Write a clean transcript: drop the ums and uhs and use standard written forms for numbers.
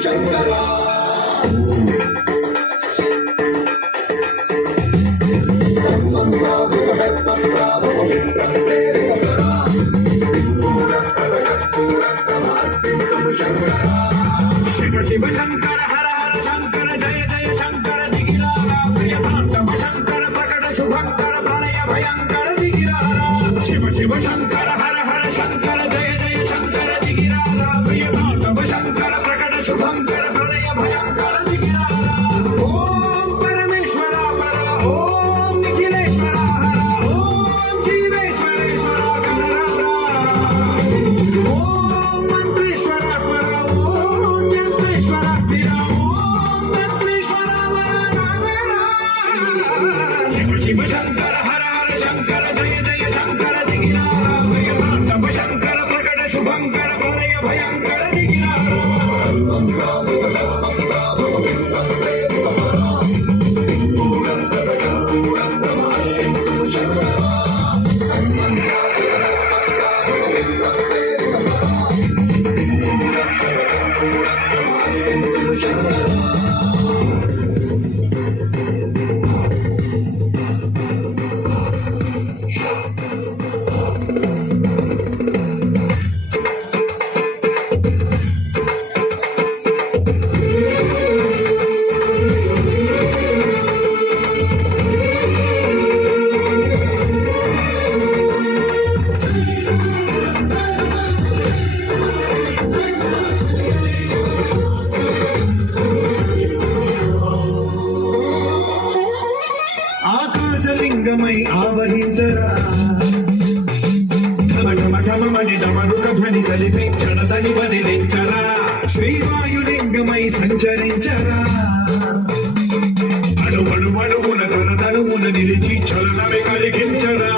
శంకరా శివ శివ శంకర హర హర శంకర జయ జయ శంకర దిగిరారా ప్రియతాంతమ శంకర ప్రకట శుభంకర ప్రళయ భయంకర దిగిరారా శివ శివ శంకర హర హర శంకర జయ జయ శంకర దిగిరారా ప్రియతాంతమ శంకర ప్రకట శుభంకర ప్రళయ భయంకర దిగిరారా ఓం పరమేశ్వర పర ఓం నిఖిలేశ్వర హర ఓం జీవేశ్వరేశ్వర కనరారా ఓం మంత్రేశ్వర స్వర ఓం యంత్రేశ్వర స్థిర ఓం మంత్రేశ్వర వరరామరా శివ శివ శంకర హర హర శంకర జయ జయ శంకర దిగిరారా ప్రియతాంతమ శంకర ప్రకట శుభంకర ప్రళయ భయంకర దిగిరారా ఆకాశలింగమై ఆవహించరా ఢమఢమఢమమని డమరుక ధ్వని కలిపి క్షణతని బదిలించరా శ్రీవాయులింగమై సంచరించరా అణువణువణువున తన తనువున నిలిచి చలనమే కలిగించరా